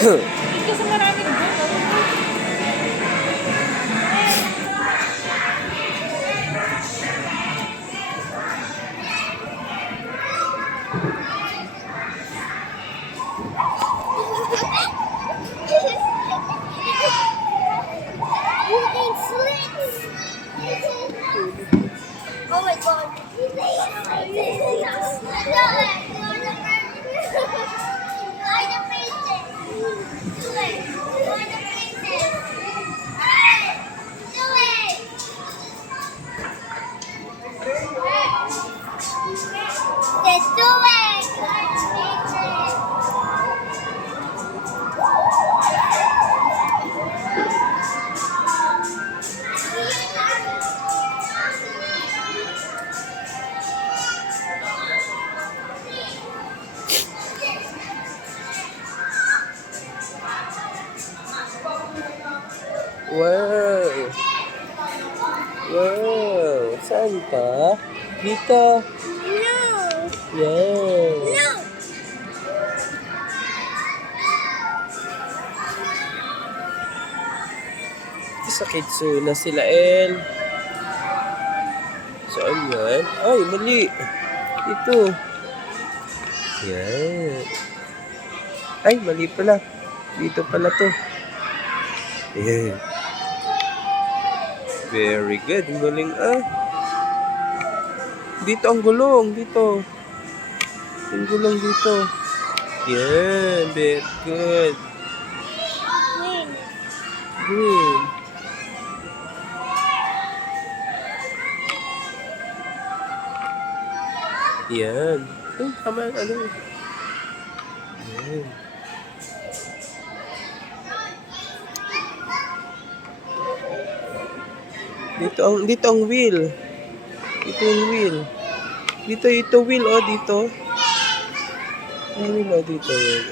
Kasi maraming gulo. Oh my god. Let's do it! Wow! Wow! Saan ka? Dito. No! Wow! No! Sa Kitsuna sila, El. Saan yan? Ay, mali. Ito. Yan. Ay, mali pala. Dito pala to. Ayan. Very good. Ang galing Dito ang gulong. Dito. Ang gulong dito. Yan. Very good. Green. Yan. Ay, tama yung ano. Yan. Dito ang wheel. Dito yung wheel. Dito ito wheel dito. Ang wheel dito yun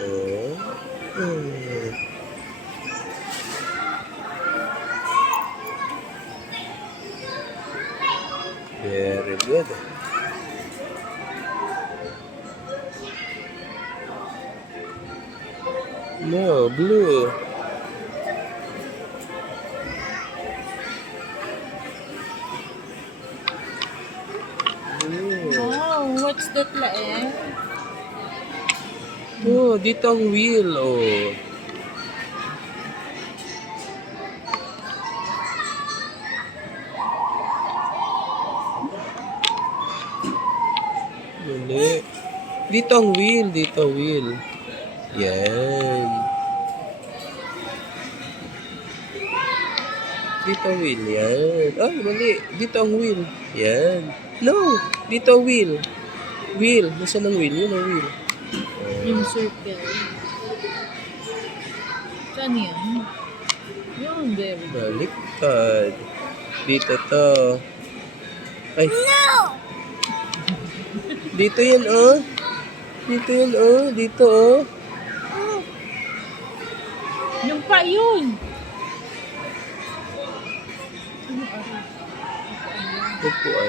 Very good. No, blue. Wow, what's that lae? Oh, dito ang wheel, Mali. Dito ang wheel, dito wheel. Yan. Dito wheel, yan. Ay, mali. Dito ang wheel. Yan. No, dito wheel. Wheel. Nasaan ang wheel? Yun ang wheel. Yung circle. Saan yan? Yung very good. Baliktad. Dito to. Ay. No! Dito yan, Dito yan, Dito, Yung pa yun! Upuan.